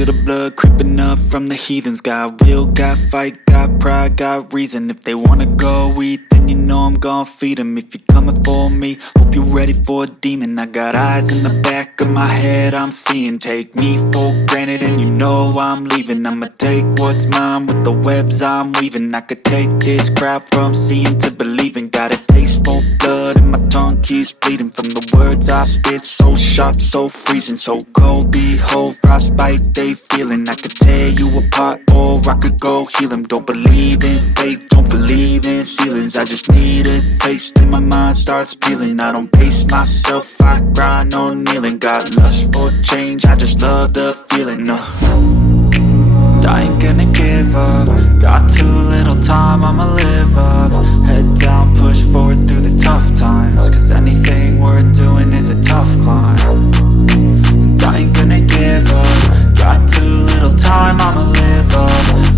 feel the blood creeping up from the heathens. Got will, got fight, got pride, got reason. If they wanna go eat, then you know I'm gon' feed them. If you're coming for me, hope you're ready for a demon. I got eyes in the back of my head, I'm seeing. Take me for granted and you know I'm leaving. I'ma take what's mine with the webs I'm weaving. I could take this crowd from seeing to believing. Got a taste for blood and my tongue keeps bleeding from the words I spit. So sharp, so freezing, so cold. Behold, frostbite they feeling. I could tear you apart or I could go heal them. Don't believe in fate, don't believe in ceilings. I just need a taste and my mind starts peeling. I don't pace myself, I grind on kneeling. Got lust for change, I just love the feeling. I ain't gonna give up. Got too little time, I'ma live up. Head down, push forward through the tough times. Cause anything worth doing is a tough climb. And I ain't gonna give up. Got too little time, I'ma live up.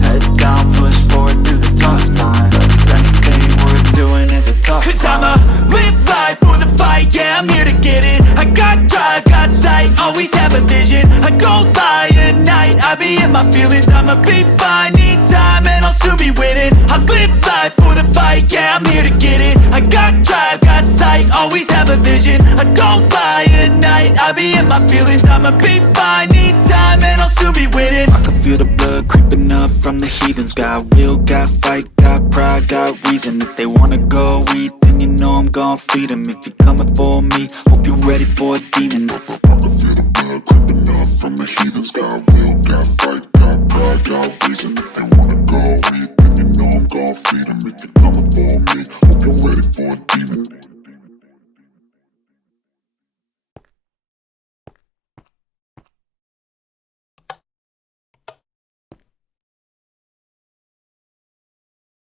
Head down, push forward through the tough times. Cause anything worth doing is a tough climb. Cause I'ma live life for the fight, yeah, I'm here to get it. I got drive, got sight, always have a vision. I don't lie at night, I be in my feelings. I'ma be fine, need time and I'll soon be winning. I live life for the fight, yeah, I'm here to get it. I got drive, got sight, always have a vision. I don't lie at night, I be in my feelings. I'ma be fine, need time and I'll soon be winning. I can feel the blood creeping up from the heathens. Got will, got fight, got pride, got reason. If they wanna go eat, then you know I'm gon' feed them. If you're coming for me, hope you're ready for a demon. I can feel the blood creeping up from the heathens. Got will, got fight, got pride, got reason. If they wanna go eat, then you know I'm gon' feed them. If you're coming for me, hope you're ready for a demon.